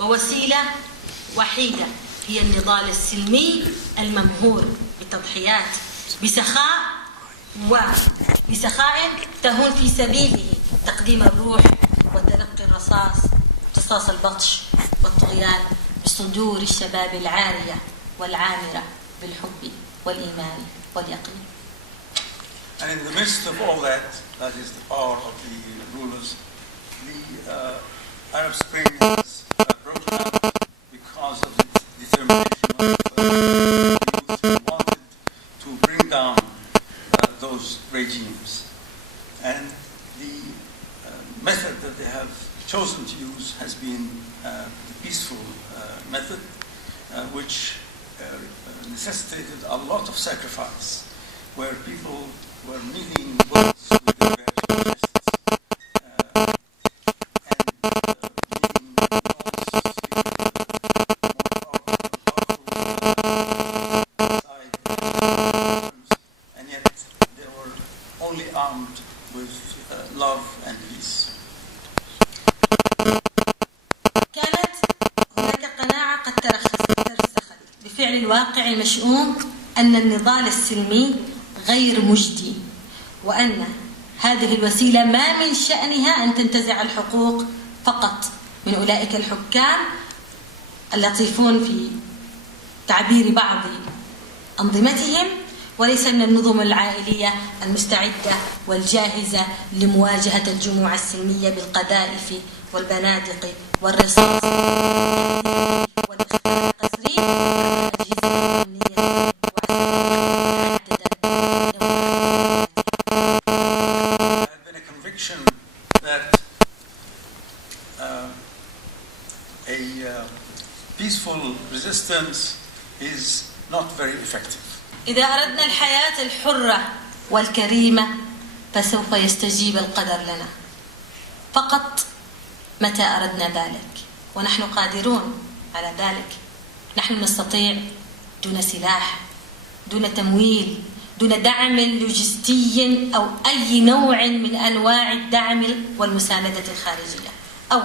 ووسيلة وحيدة هي النضال السلمي الممهور بالتضحيات بسخاء تهون في سبيله تقديم الروح وتلقي رصاص البطش والطغيان بصدور الشباب العارية والعامرة بالحب والإيمان واليقين. And in the midst of all that, that is the power of the rulers, the Arab Spring is broken out because of the determination of the youth who wanted to bring down those regimes. And the method that they have chosen to use has been the peaceful method, which necessitated a lot of sacrifice, where people were meeting bullets with their bare chests, and yet they were only armed with love and peace. كانت هناك قناعة قد ترسخت بفعل الواقع المشؤوم أن النضال السلمي غير مجدي، وأن هذه الوسيلة ما من شأنها أن تنتزع الحقوق فقط من أولئك الحكام اللطيفون في تعبير بعض أنظمتهم، وليس من النظم العائلية المستعدة والجاهزة لمواجهة الجموع السلمية بالقذائف والبنادق والرصاص والإخفاء القسري والأجهزة الأمنية. Peaceful resistance is not very effective. إذا أردنا الحياة الحرة والكريمة فسوف يستجيب القدر لنا فقط متى أردنا ذلك، ونحن قادرون على ذلك. نحن نستطيع دون سلاح، دون تمويل، دون دعم لوجستي أو أي نوع من أنواع الدعم والمساندة الخارجية أو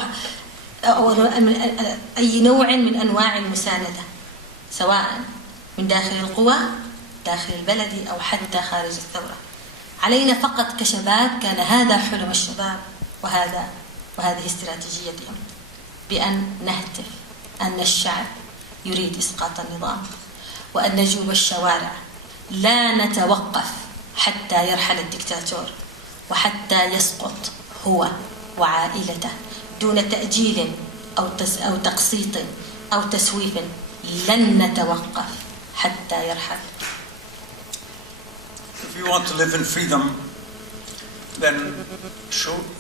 أي نوع من أنواع المساندة، سواء من داخل القوى داخل البلد أو حتى خارج الثورة. علينا فقط كشباب، كان هذا حلم الشباب وهذه استراتيجيتهم، بأن نهتف أن الشعب يريد إسقاط النظام، وأن نجوب الشوارع، لا نتوقف حتى يرحل الدكتاتور وحتى يسقط هو وعائلته دون تأجيل أو تقسيط أو تسويف. لن نتوقف حتى يرحل. If we want to live in freedom, then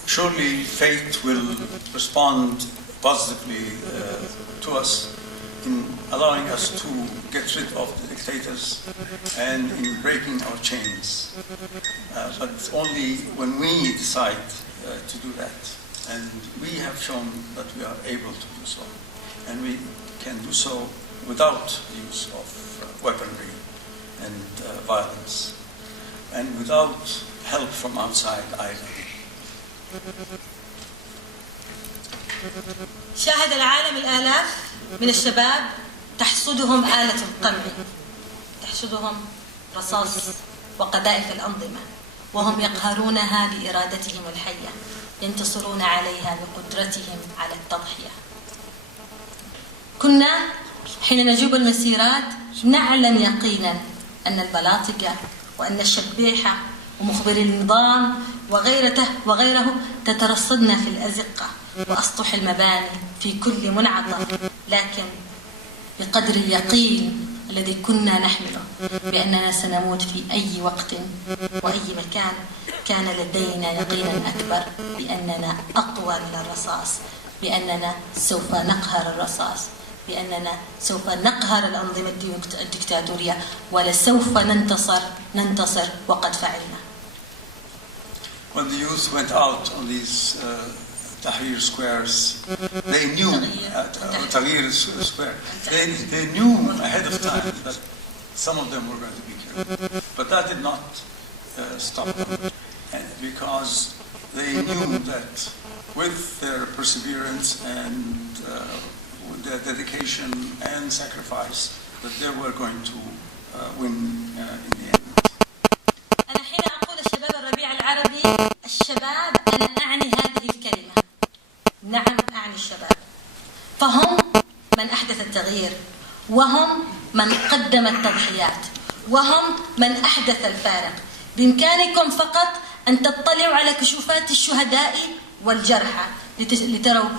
surely fate will respond positively to us in allowing us to get rid of the dictators and in breaking our chains. But only when we decide to do that. And we have shown that we are able to do so. And we can do so without the use of weaponry and violence. And without help from outside either. شاهد العالم الآلاف من الشباب تحصدهم آلة القمع، تحصدهم رصاص وقذائف الأنظمة، وهم يقهرونها بإرادتهم الحية، ينتصرون عليها بقدرتهم على التضحية. كنا حين نجوب المسيرات نعلم يقينا أن البلاطقة وأن الشبيحة ومخبري النظام وغيره تترصدنا في الأزقة وأسطح المباني في كل منعطف، لكن بقدر اليقين الذي كنا نحمله بأننا سنموت في أي وقت وأي مكان، كان لدينا يقينا أكبر بأننا أقوى من الرصاص، بأننا سوف نقهر الرصاص، بأننا سوف نقهر الأنظمة الدكتاتورية، ولسوف ننتصر وقد فعلنا. When the youth went out on these Tahrir squares, they knew Tahrir square. They knew ahead of time that some of them were going to be killed, but that did not stop them, because they knew that with their perseverance and their dedication and sacrifice that they were going to win in the end. أنا حين أقول الشباب الربيع العربي، الشباب أنا أعني هذه الكلمة، نعم أعني الشباب، فهم من أحدث التغيير، وهم من قدم التضحيات، وهم من أحدث الفارق. بإمكانكم فقط أن تطلعوا على كشوفات الشهداء والجرحى لتروا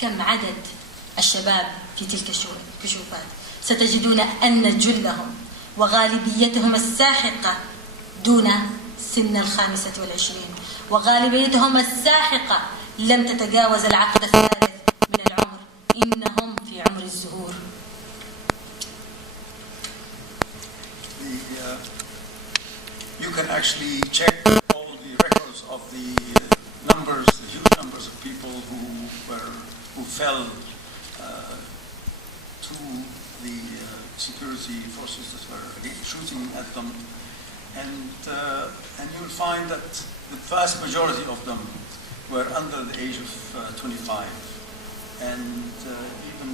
كم عدد الشباب في تلك الكشوفات. ستجدون أن جلهم وغالبيتهم الساحقة دون سن 25، وغالبيتهم الساحقة لم تتجاوز العقد الثالث من العمر، إنهم في عمر الزهور. You can actually check all the records of the numbers, the huge numbers of people who fell to the security forces that were shooting at them, and you will find that the vast majority of them were under the age of 25, and even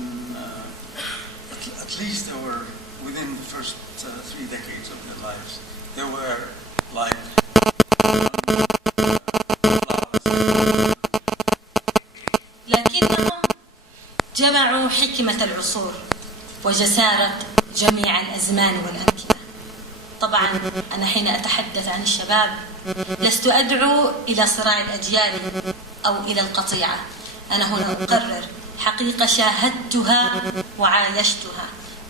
at least they were within the first 3 decades of their lives. They were like لكنهم جمعوا حكمة العصور وجسارة جميع الأزمان والأمكنة. طبعا أنا حين أتحدث عن الشباب لست أدعو إلى صراع الأجيال أو إلى القطيعة، أنا هنا أقرر حقيقة شاهدتها وعايشتها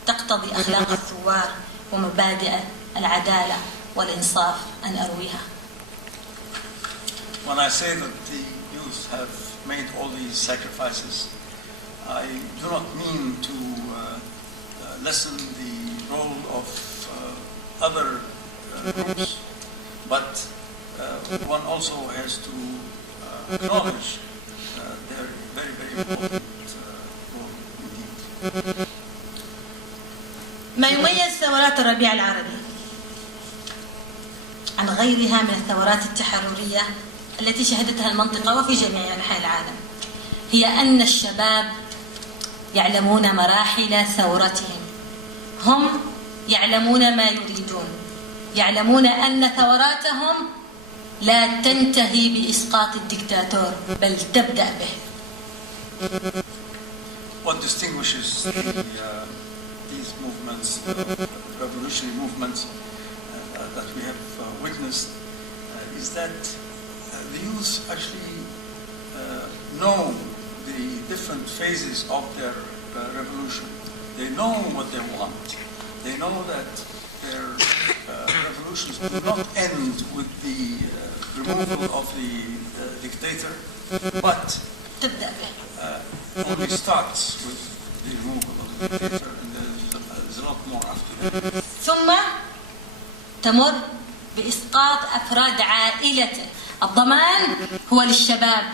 تقتضي أخلاق الثوار ومبادئ العدالة والإنصاف أن أرويها. When I say that the youth have made all these sacrifices, I do not mean to lessen the role of other groups, but one also has to acknowledge their very, very important role indeed. ما يميز ثورات الربيع العربي عن غيرها من الثورات التحررية التي شهدتها المنطقة وفي جميع أنحاء العالم هي أن الشباب يعلمون مراحل ثورتهم، هم يعلمون ما يريدون، يعلمون أن ثوراتهم لا تنتهي بإسقاط الدكتاتور بل تبدأ به. What distinguishes these movements, revolutionary movements that we have witnessed, is that the youth actually know the different phases of their revolution. They know what they want. They know that their revolutions do not end with the removal of the dictator, but only starts with the removal of the dictator, and there's a lot more after that. ثم تمر بإسقاط أفراد عائلته. الضمان هو للشباب،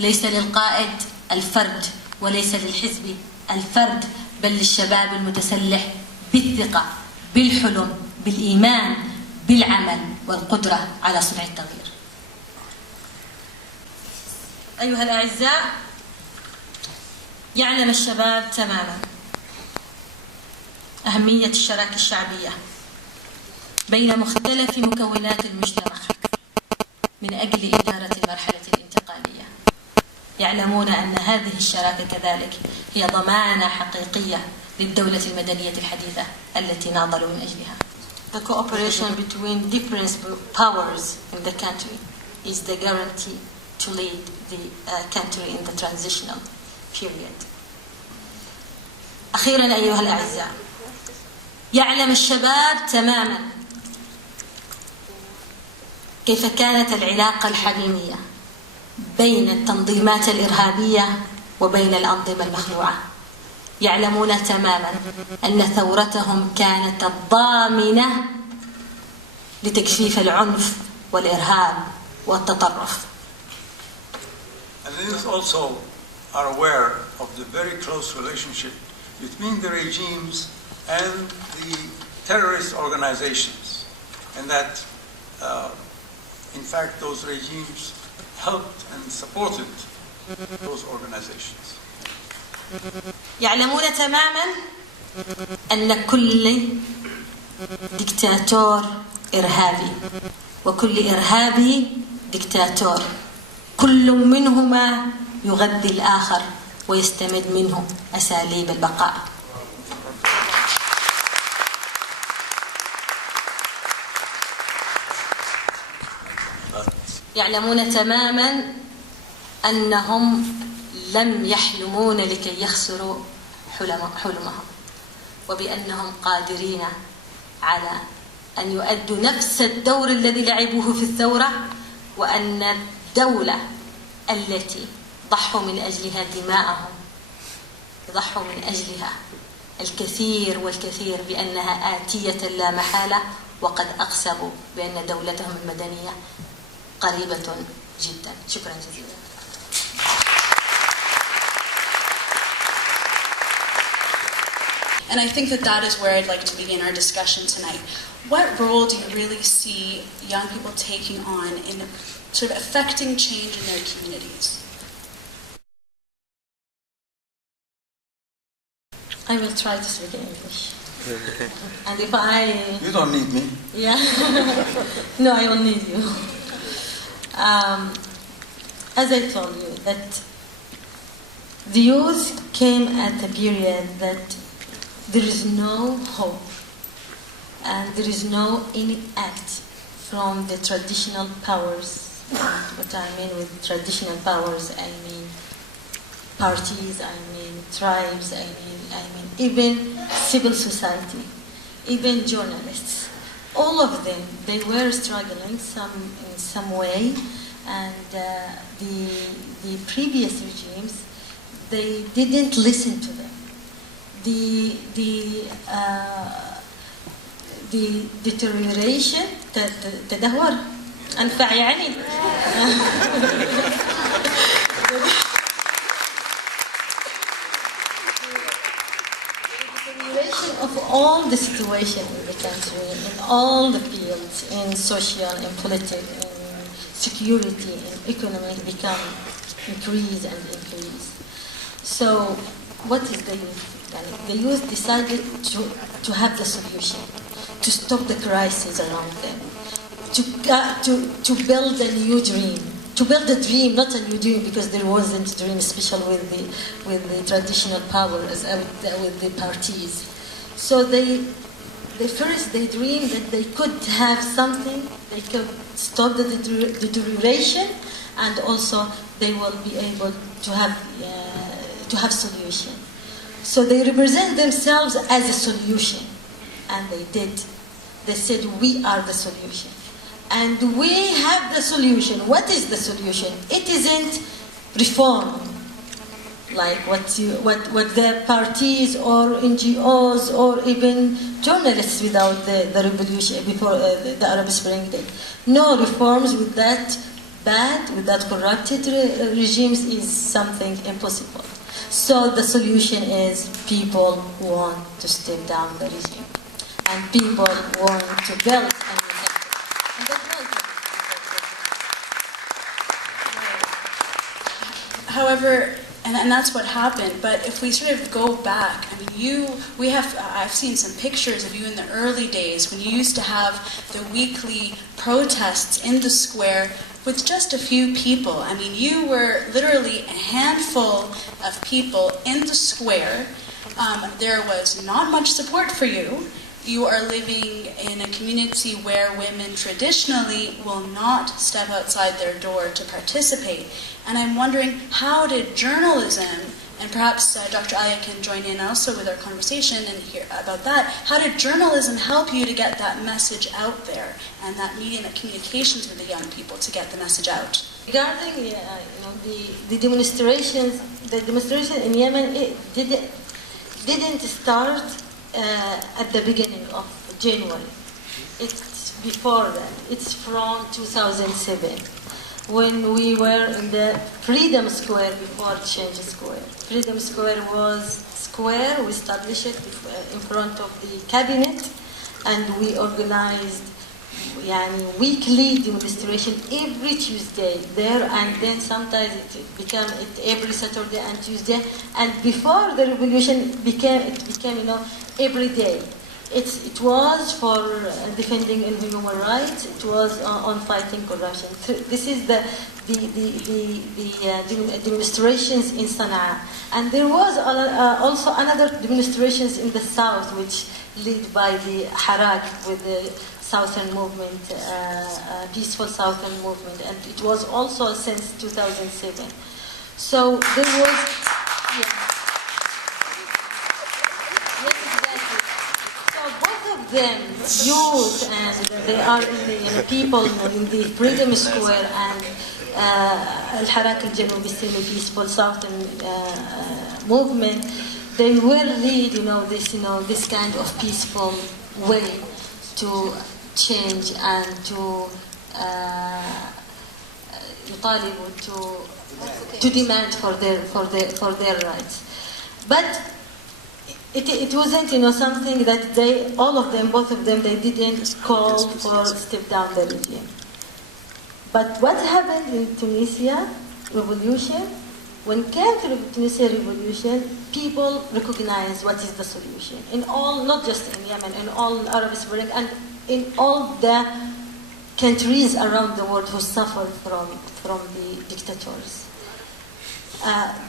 ليس للقائد الفرد، وليس للحزب الفرد، بل للشباب المتسلح بالثقة، بالحلم، بالإيمان، بالعمل والقدرة على صنع التغيير. أيها الأعزاء، يعلم الشباب تماما أهمية الشراكة الشعبية بين مختلف مكونات المجتمع من أجل إدارة المرحلة الانتقالية. يعلمون أن هذه الشراكة كذلك هي ضمانة حقيقية للدولة المدنية الحديثة التي ناضل من أجلها. The cooperation between different powers in the country is the guarantee to lead the country in the transitional period. أخيرا أيها الأعزاء، يعلم الشباب تماما كيف كانت العلاقة الحميمية بين التنظيمات الإرهابية وبين الأنظمة المخلوعة. يعلمون تماما أن ثورتهم كانت الضامنة لتجفيف العنف والإرهاب والتطرف. And the youth also are aware of the very close relationship between the regimes and the terrorist organizations, and that in fact those regimes helped and supported those organizations. يعلمون تماما أن كل دكتاتور إرهابي وكل إرهابي دكتاتور، كل منهما يغذي الآخر ويستمد منه أساليب البقاء. يعلمون تماما أنهم لم يحلمون لكي يخسروا حلمهم، وبأنهم قادرين على أن يؤدوا نفس الدور الذي لعبوه في الثورة، وأن الدولة التي ضحوا من أجلها دماءهم ضحوا من أجلها الكثير والكثير بأنها آتية لا محالة، وقد أقسموا بأن دولتهم المدنية قريبة جدا. شكرا جزيلا. And I think that is where I'd like to begin our discussion tonight. What role do you really see young people taking on in sort of affecting change in their communities? I will try to speak English. And if You don't need me. Yeah. No, I will need you. As I told you, that the youth came at a period that there is no hope and there is no any act from the traditional powers. What I mean with traditional powers, I mean parties, I mean tribes, I mean even civil society, even journalists. All of them, they were struggling in some way, and the previous regimes, they didn't listen to them. The deterioration تدهور أنفع يعني of all the situation in the country, in all the fields, in social, in political, in security, in economic, become increase and increase. So, what is the youth? The youth decided to have the solution, to stop the crisis around them, to build a new dream, to build a dream, not a new dream, because there wasn't a dream, especially with the traditional powers, with the parties. So they dreamed that they could have something, they could stop the deterioration, and also they will be able to have solution. So they represent themselves as a solution, and they did. They said, we are the solution. And we have the solution. What is the solution? It isn't reform, like what the parties or NGOs or even journalists without the revolution, before the Arab Spring did. No reforms with that corrupted regimes is something impossible. So the solution is people want to step down the regime, and people want to build a new country. However, and that's what happened. But if we sort of go back, I mean, I've seen some pictures of you in the early days when you used to have the weekly protests in the square with just a few people. I mean, you were literally a handful of people in the square. There was not much support for you. You are living in a community where women traditionally will not step outside their door to participate. And I'm wondering, how did journalism, and perhaps Dr. Aliaa can join in also with our conversation and hear about that, how did journalism help you to get that message out there, and that medium of communications with the young people to get the message out? Regarding the demonstration in Yemen, it didn't start at the beginning of January. It's before that. It's from 2007, when we were in the Freedom Square before Change Square. Freedom Square was square. We established it in front of the cabinet, and we organized weekly demonstration every Tuesday there, and then sometimes it became every Saturday and Tuesday. And before the revolution, it became every day. It was for defending human rights. It was on fighting corruption. This is the demonstrations in Sana'a, and there was also another demonstrations in the south, which led by the Harak with the Southern Movement, peaceful Southern Movement, and it was also since 2007. So there was. Them, youth, and they are in the people in the Freedom Square and Al-Harak al-Janubi Sami peaceful Southern movement. They will lead, this kind of peaceful way to change and to demand for their rights. But it wasn't, something that both of them, they didn't call for step down the regime. But what happened in Tunisia revolution, when it came to the Tunisia revolution, people recognized what is the solution. In all, not just in Yemen, in all Arab Spring, and in all the countries around the world who suffered from the dictators.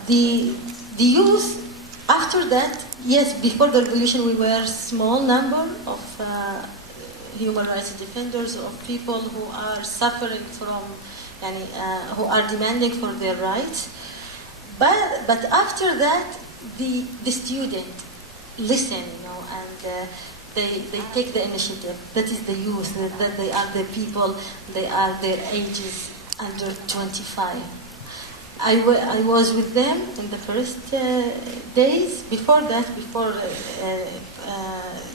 The youth, after that, yes, before the revolution we were a small number of human rights defenders, of people who are suffering from, who are demanding for their rights. But after that, the student listen, and they take the initiative. That is the youth, that they are the people, they are their ages under 25. I was with them in the first days. Before that, before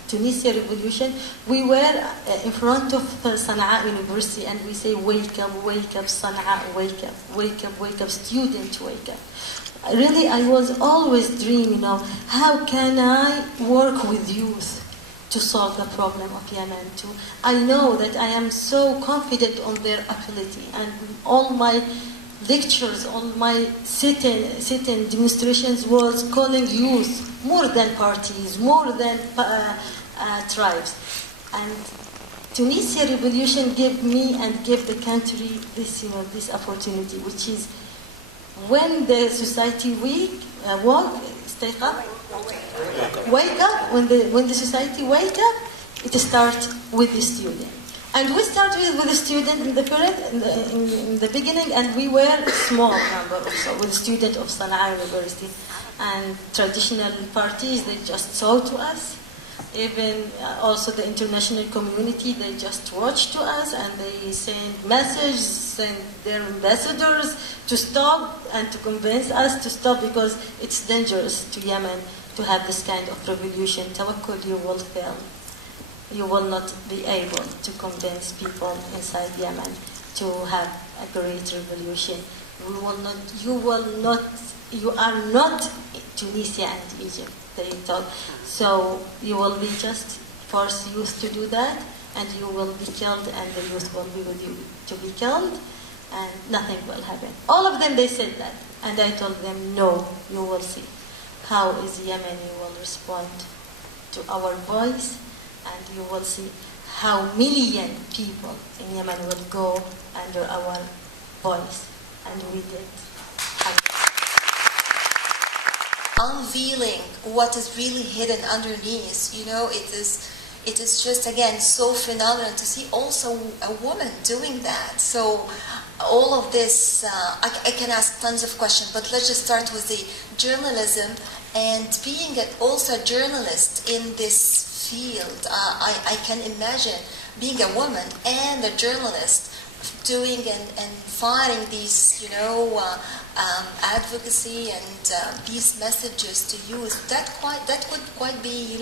Tunisia revolution, we were in front of Sana'a University, and we say, wake up, Sana'a, wake up, student, wake up. Really, I was always dreaming of how can I work with youth to solve the problem of Yemen. I know that I am so confident on their ability, and all my lectures, all my sit-in demonstrations was calling youth more than parties, more than tribes. And Tunisia revolution gave me and gave the country this, this opportunity, which is when the society wake up, when the society wake up, it starts with the student. And we started with the student in the beginning, and we were a small number also with students of Sana'a University. And traditional parties, they just saw to us. Even also the international community, they just watched to us, and they sent messages, sent their ambassadors to stop and to convince us to stop, because it's dangerous to Yemen to have this kind of revolution. Tawakkol, you will fail. You will not be able to convince people inside Yemen to have a great revolution. You are not Tunisia and Egypt, they thought. So you will be just force youth to do that, and you will be killed, and the youth will be with you to be killed, and nothing will happen. All of them, they said that. And I told them, no, you will see. How is Yemeni will respond to our voice, and you will see how million people in Yemen will go under our voice. And we did. Unveiling what is really hidden underneath, it is just, again, so phenomenal to see also a woman doing that. So all of this, I can ask tons of questions, but let's just start with the journalism and being also a journalist in this field. I can imagine being a woman and a journalist doing and firing these, advocacy and peace messages to youth. That would quite be,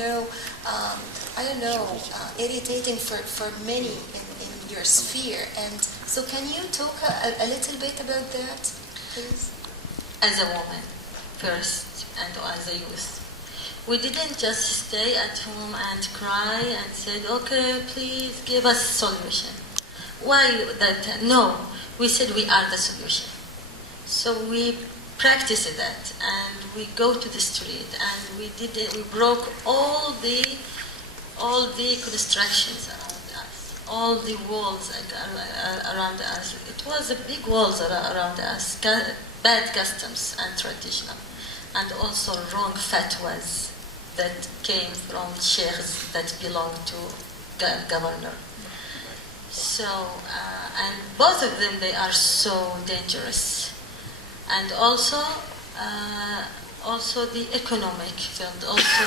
irritating for many in your sphere. And so, can you talk a little bit about that, please? As a woman, first, and as a youth. We didn't just stay at home and cry and said, okay, please give us a solution. why that? No, we said we are the solution. So we practiced that, and we go to the street, and we did it. We broke all the constructions around us, all the walls around us. It was a big walls around us, bad customs and traditional, and also wrong fatwas that came from sheikhs that belong to governor. So, and both of them, they are so dangerous. And also the economic field. Also,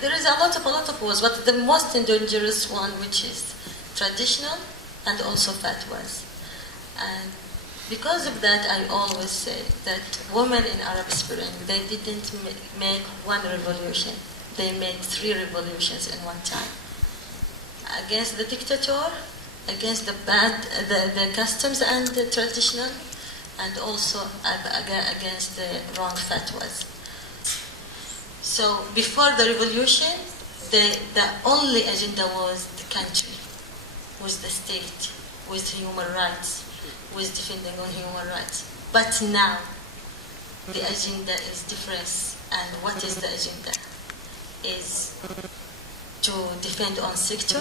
there is a lot of wars, but the most dangerous one, which is traditional and also fatwas. And because of that, I always say that women in Arab Spring, they didn't make one revolution. They made 3 revolutions in one time. Against the dictator, against the customs and the traditional, and also against the wrong fatwas. So before the revolution, the only agenda was the country, was the state, with human rights, with defending on human rights. But now, the agenda is different. And what is the agenda? Is to defend on sector,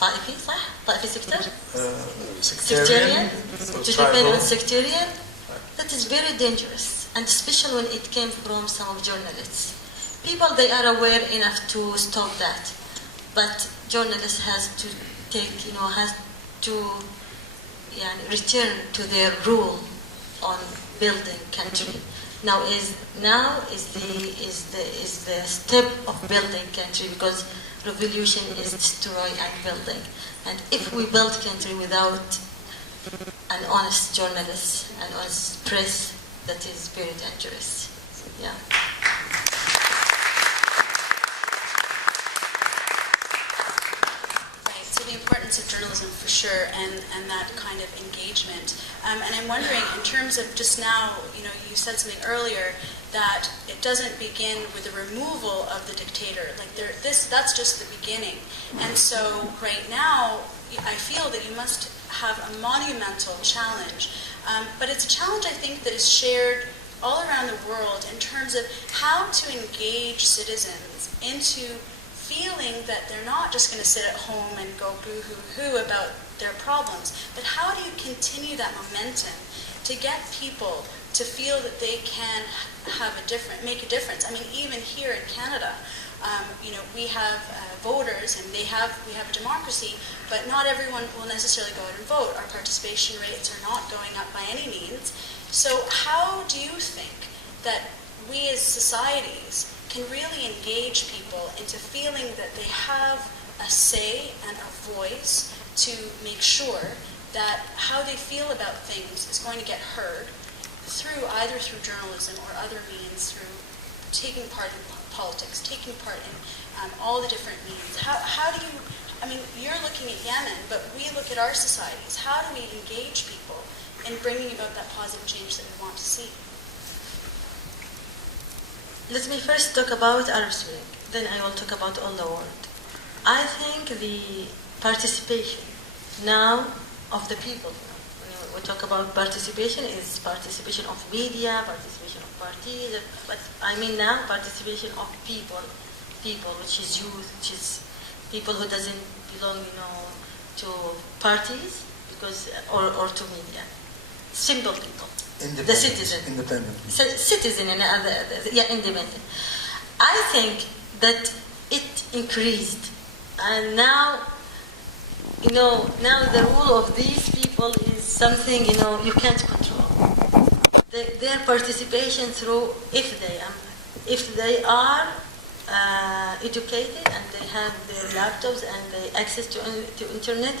طائفي صح؟ طائفي sector? Sectarian. To defend on sectarian. That is very dangerous, and especially when it came from some of journalists. People, they are aware enough to stop that, but journalists has to take, has to return to their rule on building country. Now is the step of building country, because revolution is destroy and building. And if we build country without an honest journalist, an honest press, that is very dangerous. Yeah. Right. So the importance of journalism for sure, and that kind of engagement. And I'm wondering, in terms of just now, you said something earlier that it doesn't begin with the removal of the dictator. Like that's just the beginning. And so right now, I feel that you must have a monumental challenge. But it's a challenge, I think, that is shared all around the world in terms of how to engage citizens into feeling that they're not just going to sit at home and go boo-hoo-hoo about their problems, but how do you continue that momentum to get people to feel that they can make a difference? I mean, even here in Canada, we have voters, and we have a democracy, but not everyone will necessarily go out and vote. Our participation rates are not going up by any means. So how do you think that we as societies can really engage people into feeling that they have a say and a voice to make sure that how they feel about things is going to get heard either through journalism or other means, through taking part in politics, taking part in all the different means? How do you, you're looking at Yemen, but we look at our societies. How do we engage people in bringing about that positive change that we want to see? Let me first talk about Arab Spring, then I will talk about all the world. I think the participation now of the people, when we talk about participation, is participation of media, participation of parties, but I mean now participation of people, which is youth, which is people who doesn't belong, to parties, because or to media, simple people. The citizen. Independent. Citizen and independent. I think that it increased, and now the rule of these people is something you can't control. Their participation through, if they are educated and they have their laptops and they access to internet,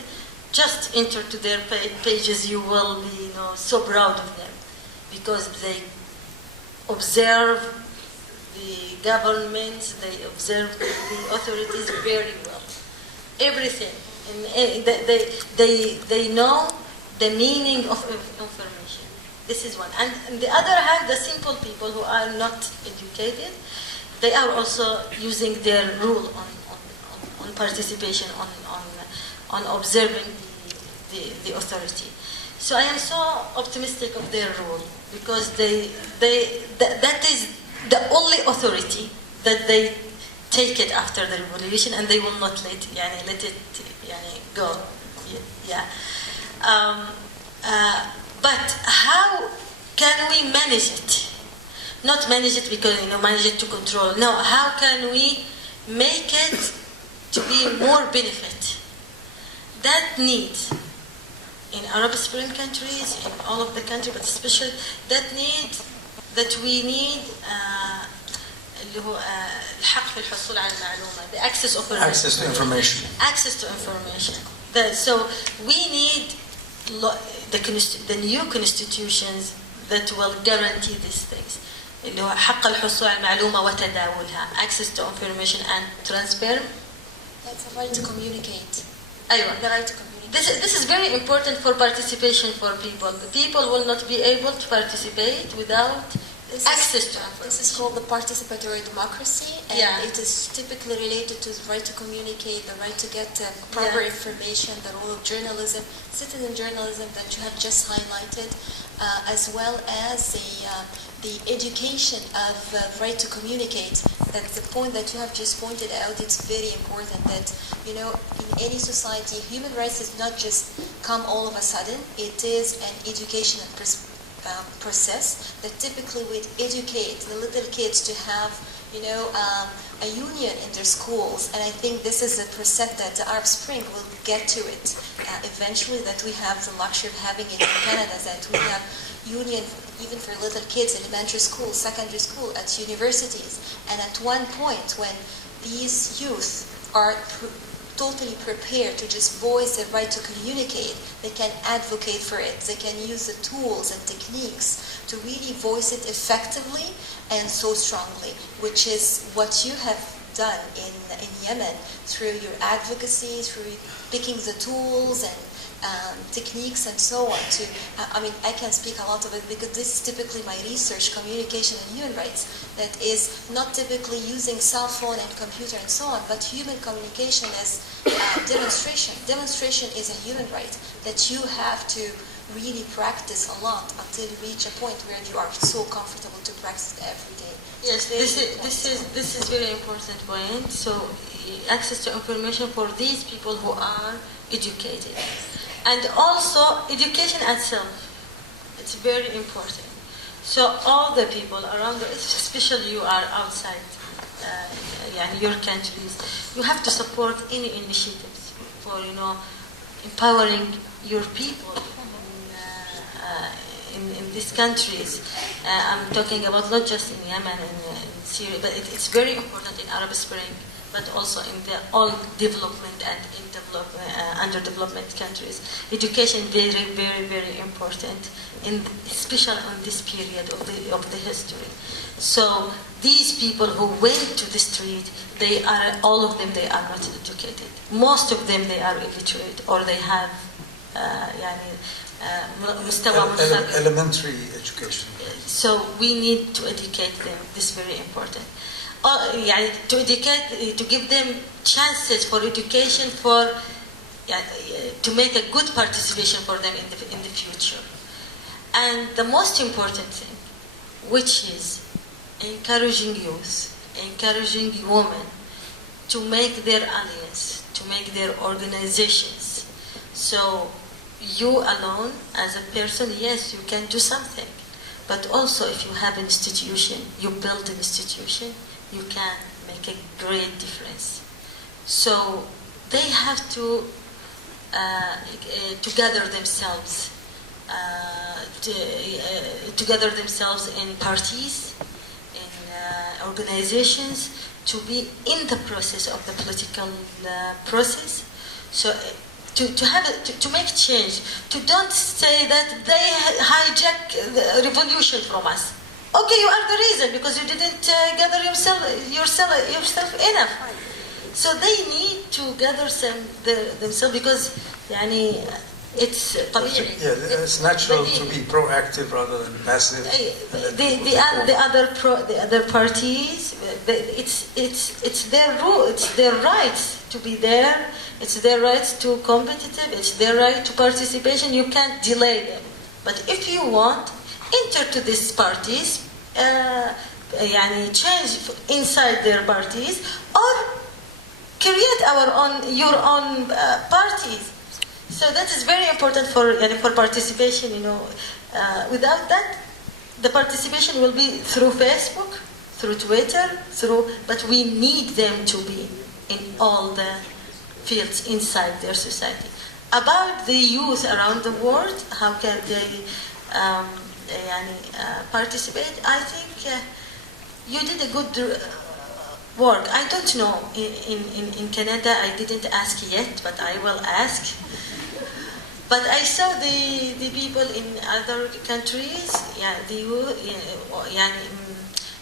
just enter to their pages. You will be so proud of them, because they observe the governments, they observe the authorities very well. Everything. And they know the meaning of information. This is one. And on the other hand, the simple people who are not educated, they are also using their rule on participation, on observing the authority. So I am so optimistic of their role, because that is the only authority that they take it after the revolution, and they will not let it go. Yeah. But how can we manage it? Not manage it because manage it to control. No, how can we make it to be more benefit? That needs, in Arab Spring countries, in all of the countries, but especially we need اللي هو الحق في الحصول على المعلومة, the access to information. Access to information. So we need the new constitutions that will guarantee these things. اللي هو حق الحصول على المعلومة وتداولها, access to information and transparency. That's a right to communicate. أيوة. The right to communicate. This is very important for participation for people. The people will not be able to participate without access to information. This is called the participatory democracy, and it is typically related to the right to communicate, the right to get proper information, the role of journalism, citizen journalism that you have just highlighted, as well as the education of right to communicate. That's the point that you have just pointed out. It's very important that, in any society, human rights does not just come all of a sudden. It is an educational process that typically would educate the little kids to have, a union in their schools. And I think this is a process that the Arab Spring will get to it eventually, that we have the luxury of having it in Canada, that we have union even for little kids, elementary school, secondary school, at universities. And at one point when these youth are totally prepared to just voice their right to communicate, they can advocate for it. They can use the tools and techniques to really voice it effectively and so strongly, which is what you have done in Yemen through your advocacy, through picking the tools and techniques and so on. I can speak a lot of it because this is typically my research, communication and human rights, that is not typically using cell phone and computer and so on, but human communication as demonstration. Demonstration is a human right that you have to really practice a lot until you reach a point where you are so comfortable to practice it every day. Yes, this is very important point. So access to information for these people who are educated. And also education itself, it's very important. So all the people around, especially you are outside your countries, you have to support any initiatives for empowering your people in these countries. I'm talking about not just in Yemen and in Syria, but it's very important in Arab Spring, but also in all development and in underdevelopment countries. Education very, very, very important, especially in this period of the history. So these people who went to the street, all of them are not educated. Most of them they are illiterate, or they have elementary education. So we need to educate them. This is very important. To educate, to give them chances for education, to make a good participation for them in the future. And the most important thing, which is encouraging youth, encouraging women to make their alliance, to make their organizations. So you alone, as a person, yes, you can do something. But also if you have an institution, you build an institution, you can make a great difference. So they have to gather themselves, to gather themselves in parties, in organizations, to be in the process of the political process. So to make change, to don't say that they hijack the revolution from us. Okay, you are the reason because you didn't gather yourself enough. So they need to gather themselves because It's طبيعي. Yeah, it's natural to be proactive rather than passive. The other parties, it's their rule, it's their rights to be there, it's their rights to competitive, it's their right to participation. You can't delay them. But if you want, enter to these parties, change inside their parties, or create your own parties. So that is very important for participation. Without that, the participation will be through Facebook, through Twitter, but we need them to be in all the fields inside their society. About the youth around the world, how can they participate? I think you did a good work. I don't know, in Canada I didn't ask yet, but I will ask. But I saw the people in other countries,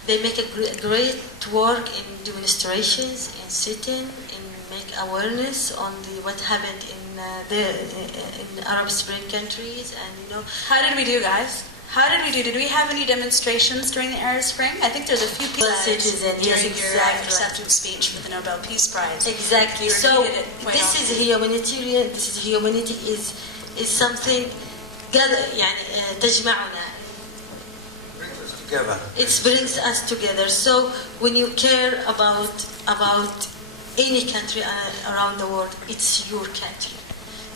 they make a great work in demonstrations, in sitting, in make awareness on what happened in Arab Spring countries, and How did we do, guys? How did we do? Did we have any demonstrations during the Arab Spring? I think there's a few people during your acceptance speech for the Nobel Peace Prize. Exactly. So this is humanitarian. This is humanity is something تجمعنا. It brings us together. So when you care about any country around the world, it's your country.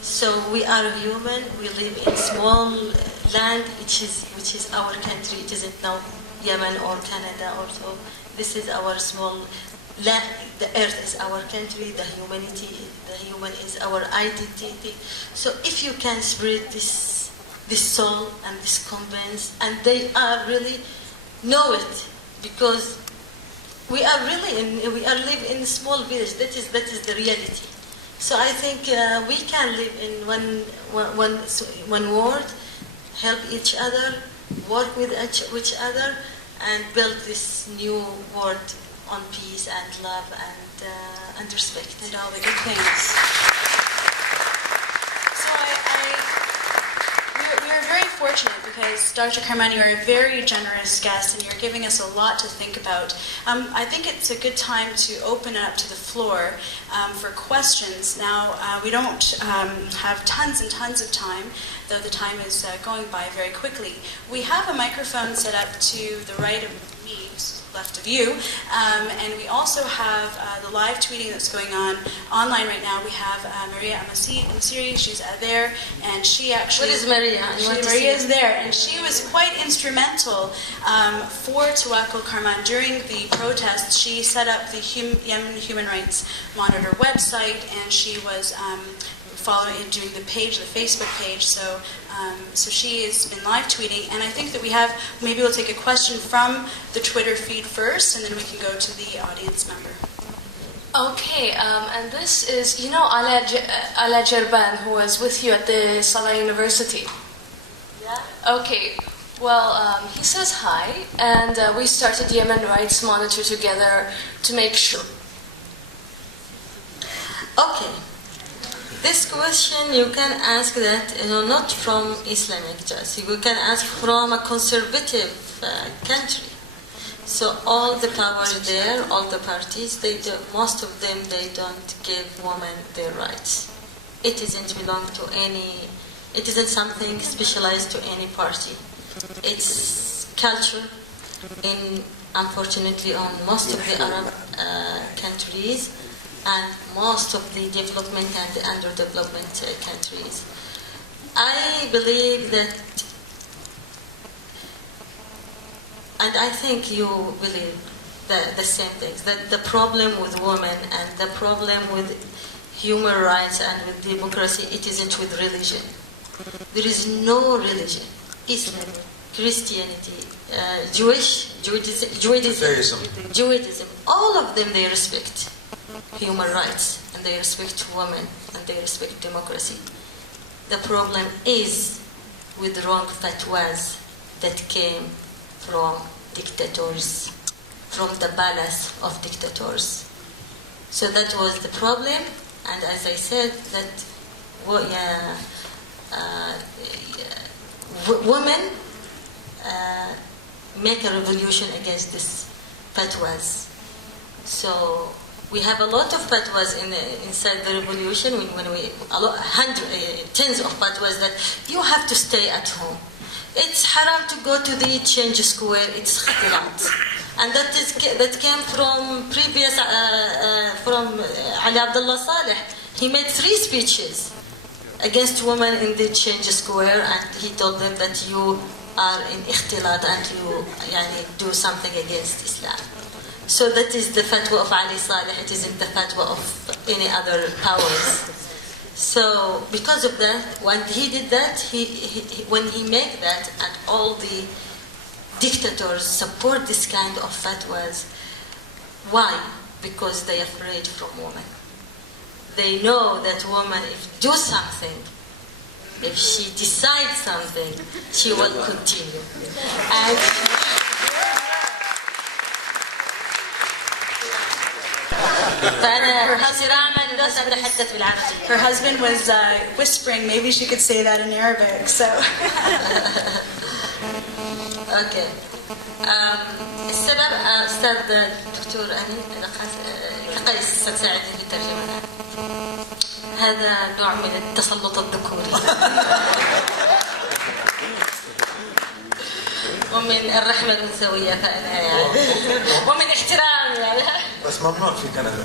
So we are human. We live in small land, which is our country. It isn't now Yemen or Canada or so. This is our small land. The earth is our country. The human is our identity. So if you can spread this soul and this convince, and they are really know it, because we are live in a small village. That is the reality. So I think we can live in one world, help each other, work with each other, and build this new world on peace and love and respect and all the good things. So we're very fortunate because Dr. Karman, you're a very generous guest and you're giving us a lot to think about. I think it's a good time to open it up to the floor for questions. Now, we don't have tons and tons of time, though the time is going by very quickly. We have a microphone set up to the right of me, left of you, and we also have the live tweeting that's going on online right now. We have Maria Elghawaby, she's there, and she actually... What is Maria? Maria is there, and she was quite instrumental for Tawakkol Karman during the protests. She set up the Yemen Human Rights Monitor website, and she was following and doing the Facebook page. So she has been live tweeting, and I think that maybe we'll take a question from the Twitter feed first, and then we can go to the audience member. Okay, and this is, Aliaa Dakroury, who was with you at the Salah University. Yeah. Okay, well, he says hi, and we started Yemen Rights Monitor together to make sure. Okay. This question you can ask that, not from Islamic just. You can ask from a conservative country. So all the power there, all the parties, most of them, they don't give women their rights. It isn't it isn't something specialized to any party. It's culture unfortunately, on most of the Arab countries, and most of the development and the underdevelopment countries. I believe that, and I think you believe the same things, that the problem with women and the problem with human rights and with democracy, it isn't with religion. There is no religion. Islam, Christianity, Judaism, all of them, they respect human rights, and they respect women, and they respect democracy. The problem is with wrong fatwas that came from dictators, from the palace of dictators. So that was the problem, and as I said, that women make a revolution against this fatwas. So we have a lot of fatwas inside the revolution. When we tens of fatwas that you have to stay at home. It's haram to go to the change square. It's khtilat, and that came from previous from Ali Abdullah Saleh. He made 3 speeches against women in the change square, and he told them that you are in ikhtilat and you do something against Islam. So that is the fatwa of Ali Saleh. It isn't the fatwa of any other powers. So because of that, when he did that, when he made that, and all the dictators support this kind of fatwas, why? Because they are afraid from women. They know that woman, if do something, if she decides something, she will continue. And her husband was whispering, maybe she could say that in Arabic, so. Okay. السبب أستاذ الدكتور قيس ستساعدني في الترجمة. هذا نوع من التسلط الذكوري ومن الرحمة الأنثوية فأنا ومن احترام بس ممنوع في كندا.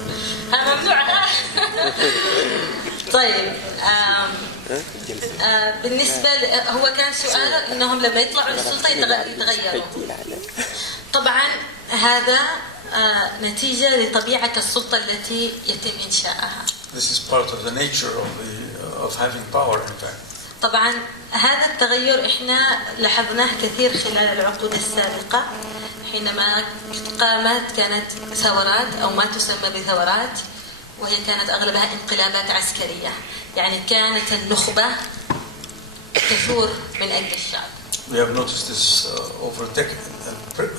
ممنوع. طيب بالنسبة هو كان سؤاله إنهم لما يطلعوا للسلطة يتغيروا. طبعا هذا نتيجة لطبيعة السلطة التي يتم إنشائها. This is part of the nature of having power, in fact. طبعا هذا التغير احنا لاحظناه كثير خلال العقود السابقة حينما كانت ثورات او ما تسمى بثورات وهي كانت اغلبها انقلابات عسكرية، يعني كانت النخبة تثور من اجل الشعب. We have noticed this over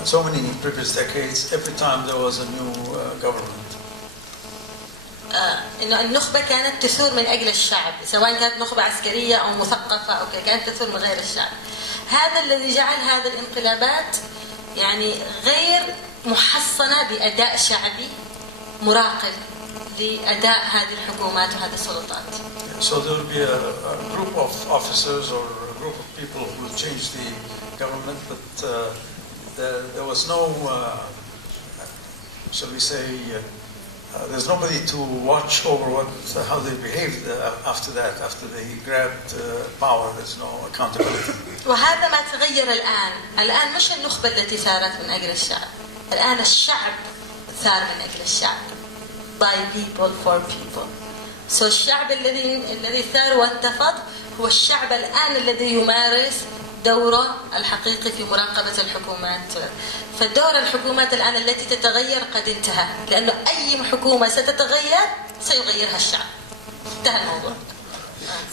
so many previous decades. Every time there was a new government. إنه النخبة كانت تثور من أجل الشعب، سواء كانت نخبة عسكرية أو مثقفة أو كانت تثور من غير الشعب. هذا الذي جعل هذه الانقلابات يعني غير محصنة بأداء شعبي مراقب لأداء هذه الحكومات وهذه السلطات. So there will be a group of officers or a group of people who will change the government, but there was no, shall we say, there's nobody to watch over how they behaved after that, after they grabbed power. There's no accountability. وهذا ما تغير الآن. الآن مش النخبة التي ثارت من أجل الشعب. الآن الشعب ثار من أجل الشعب. By people for people. So الشعب الذي ثار وانتفض هو الشعب الآن الذي يمارس دوره الحقيقي في مراقبة الحكومات. فدور الحكومات الآن التي تتغير قد انتهى، لأنه أي حكومة ستتغير سيغيرها الشعب. انتهى الموضوع.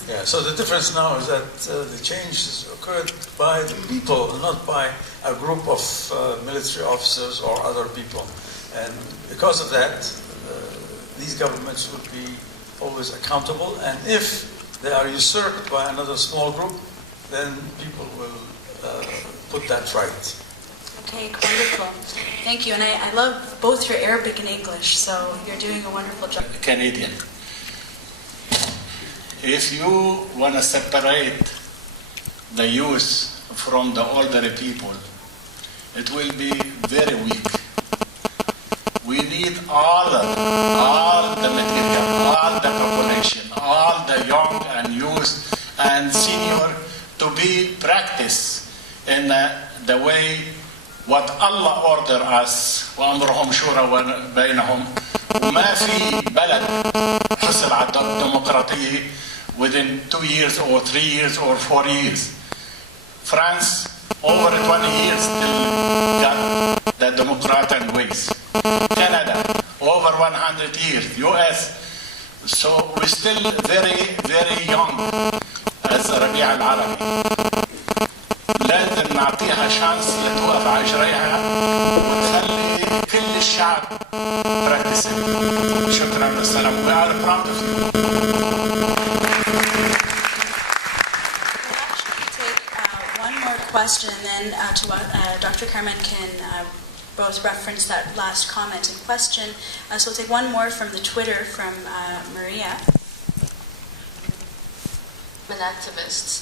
Yeah, so the difference now is that the changes occurred by the people, not by a group of military officers or other people. And because of that, these governments would be always accountable. And if they are usurped by another small group, then people will put that right. Okay, wonderful. Thank you. And I love both your Arabic and English, so you're doing a wonderful job. Canadian. If you want to separate the youth from the older people, it will be very weak. We need all the material, all the population, all the young and youth and senior to be practiced in the way what Allah order us وأمرهم شورى بينهم. وما في بلد حصل على الديمقراطية within 2 years or 3 years or 4 years. France over 20 years till got the democratic ways. Canada over 100 years. US. So we're still very, very young as ربيع العربي. لازم نعطيها شانس لتوقف على رجليها وتخلي كل الشعب براكتس. شكرا والسلام. We are proud of you. question, and then Dr. Karman can both reference that last comment and question. So we'll take one more from the Twitter from Maria. Activists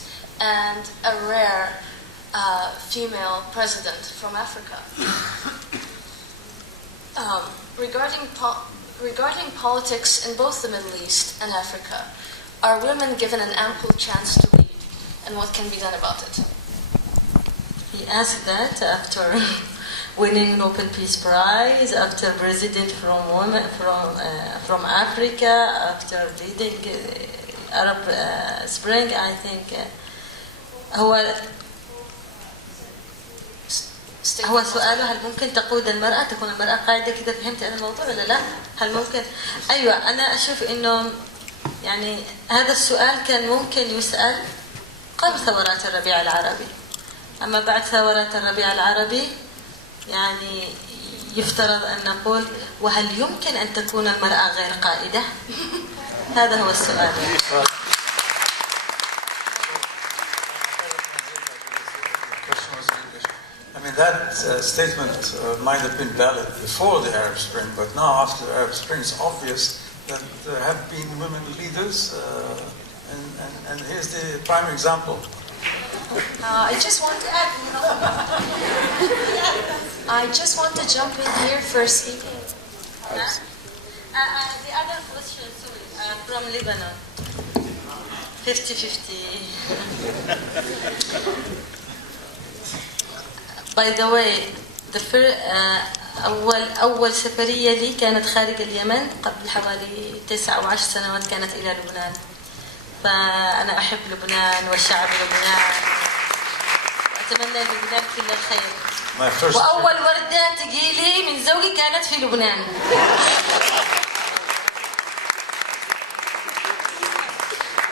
and a rare female president from Africa. Regarding politics in both the Middle East and Africa, are women given an ample chance to lead, and what can be done about it? He asked that after winning Nobel Peace Prize, after president from Africa, after leading Arab Spring. I think هو سؤاله هل ممكن تقود المرأة تكون المرأة قاعدة كده؟ فهمت أنا الموضوع ولا لا؟ هل ممكن؟ أيوة، أنا أشوف إنه يعني هذا السؤال كان ممكن يسأل قبل ثورات الربيع العربي، أما بعد ثورات الربيع العربي يعني يفترض أن نقول وهل يمكن أن تكون المرأة غير قائدة؟ هذا هو السؤال. I mean, that statement might have been valid before the Arab Spring, but now after the Arab Spring, it's obvious that there have been women leaders, and here's the prime example. I just want to jump in here for speaking. The other question, from Lebanon, 50-50. By the way, أول سفرية لي كانت خارج اليمن قبل حوالي 9 أو 10 سنوات، كانت إلى لبنان. فأنا أحب لبنان وشعب لبنان وأتمنى لبنان كل الخير. وأول وردة تجيلي من زوجي كانت في لبنان.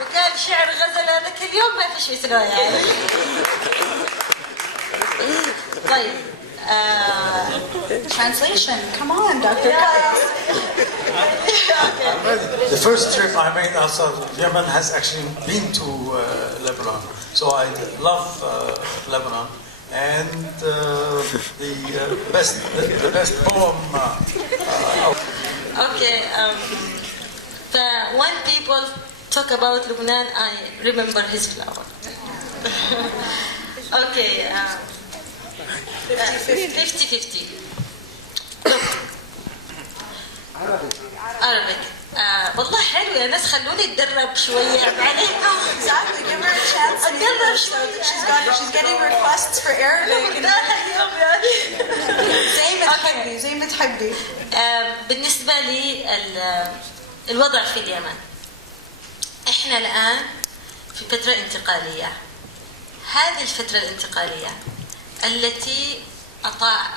وكان شعر غزل هذاك اليوم ما فيش مثله يعني. طيب. Translation. Come on, Dr. Qais. The first trip I made outside of Yemen has actually been to Lebanon. So I love Lebanon. And the best poem. Okay. When people talk about Lebanon, I remember his flower. Okay. 50-50. Arabic. والله حلو يا ناس، خلوني اتدرب شويه عليكم. Exactly, give her a chance. اتدرب شويه. She's getting requests for Arabic. زي ما تحبي. بالنسبه لي الوضع في اليمن، احنا الان في فتره انتقاليه. هذه الفتره الانتقاليه التي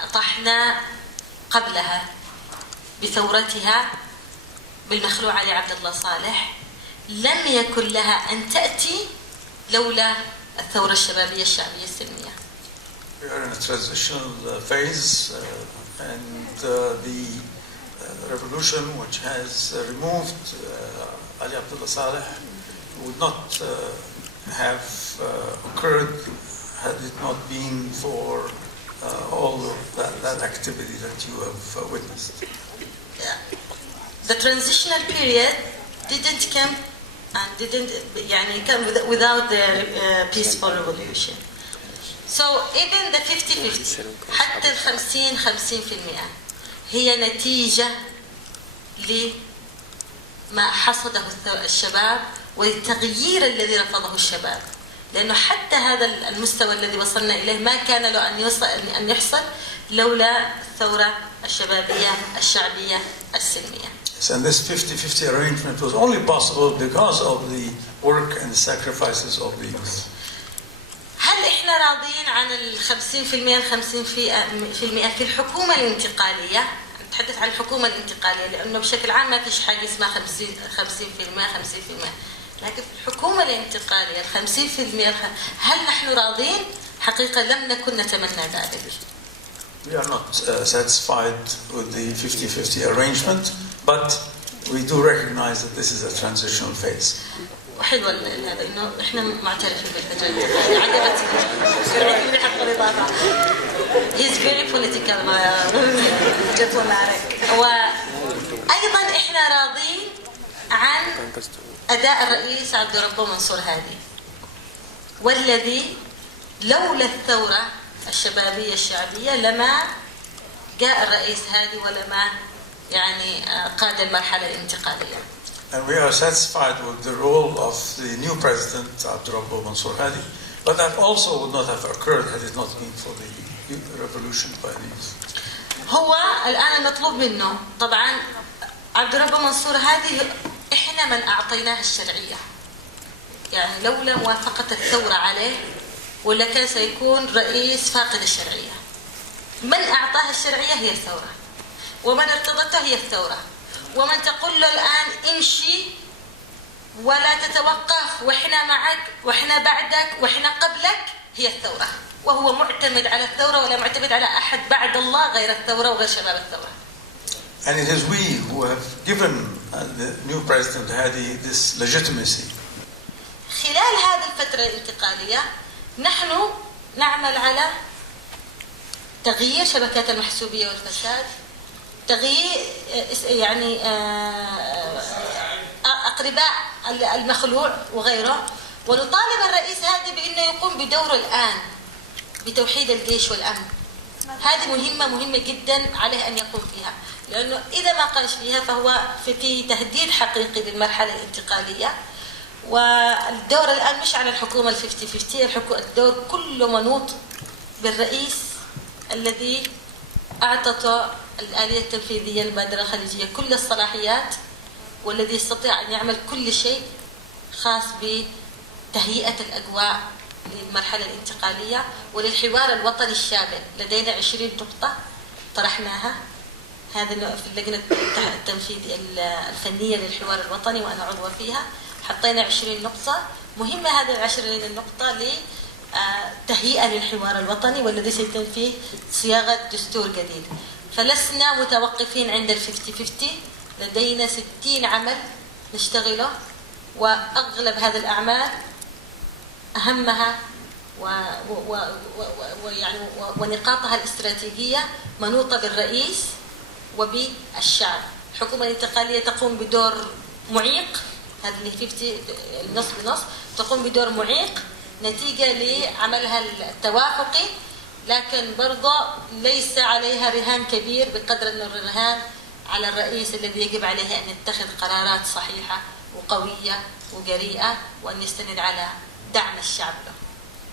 أطحنا قبلها بثورتها بالمخلوع علي عبد الله صالح، لم يكن لها أن تأتي لولا الثورة الشبابية الشعبية السلمية. We are in a transitional phase, and the revolution which has removed Ali Abdullah Saleh would not have occurred had it not been for all of that activity that you have witnessed. Yeah. The transitional period didn't come without the peaceful revolution. So even the 50-50 حتى 50% هي نتيجة لما حصده الشباب والتغيير الذي رفضه الشباب. لأنه حتى هذا المستوى الذي وصلنا إليه ما كان له أن يحصل لولا الثورة الشبابية الشعبية السلمية. And this 50-50 arrangement was only possible because of the work and the sacrifices of the youth. هل إحنا راضين عن 50% في الحكومة الانتقالية؟ نتحدث عن الحكومة الانتقالية لأنه بشكل عام ما فيش حاجة اسمها 50%. لكن في الحكومة الانتقالية 50%، هل نحن راضين؟ حقيقة لم نكن نتمنى ذلك. We are not satisfied with the 50-50 arrangement, but we do recognize that this is a transitional phase. وحلوة هذا إنه إحنا معترفين بالفترة الانتقالية. عجبتني حق الإضافة. He's very political diplomatic. وأيضا إحنا راضين عن أداء الرئيس عبد الرب منصور هادي، والذي لولا الثورة الشبابية الشعبية لما جاء الرئيس هادي ولما يعني قاد المرحلة الانتقالية. And we are satisfied with the role of the new president, Abdurrabbu Mansour Hadi, but that also would not have occurred had it not been for the revolution by the youth. هو الآن المطلوب منه طبعا عبد الرب منصور هادي إحنا من أعطيناه الشرعية، يعني لولا موافقة الثورة عليه ولا كان سيكون رئيس فاقد الشرعية. من أعطاه الشرعية هي الثورة، ومن ارتضته هي الثورة، ومن تقول له الآن امشي ولا تتوقف وإحنا معك وإحنا بعدك وإحنا قبلك هي الثورة، وهو معتمد على الثورة ولا معتمد على أحد بعد الله غير الثورة وغير شباب الثورة. And it is we who have given the new president Hadi this legitimacy. خلال هذه الفترة الانتقالية نحن نعمل على تغيير شبكات المحسوبية والفساد، تغيير يعني أقرباء المخلوع وغيره، ونطالب الرئيس هادي بأنه يقوم بدوره الآن بتوحيد الجيش والأمن. هذه مهمة جدا عليه أن يقوم فيها، لأنه إذا ما قامش فيها فهو في تهديد حقيقي للمرحلة الانتقالية. والدور الآن مش على الحكومة 50-50، الدور كله منوط بالرئيس الذي أعطته الآلية التنفيذية المبادرة الخليجية كل الصلاحيات، والذي يستطيع أن يعمل كل شيء خاص بتهيئة الأجواء للمرحلة الانتقالية وللحوار الوطني الشامل. لدينا 20 نقطة طرحناها، هذا في اللجنة التنفيذية الفنية للحوار الوطني وأنا عضوة فيها. حطينا 20 نقطة مهمة، هذه 20 النقطة لتهيئة للحوار الوطني والذي سيتم فيه صياغة دستور جديد. فلسنا متوقفين عند 50-50، لدينا 60 عمل نشتغله، وأغلب هذه الأعمال أهمها ونقاطها الاستراتيجية منوطة بالرئيس وبالشعب. الحكومة الانتقالية تقوم بدور معيق، هذه اللي 50 النص بنص، تقوم بدور معيق نتيجة لعملها التوافقي، لكن برضه ليس عليها رهان كبير بقدر أن الرهان على الرئيس الذي يجب عليه أن يتخذ قرارات صحيحة وقوية وجريئة وأن يستند على دعم الشعب له.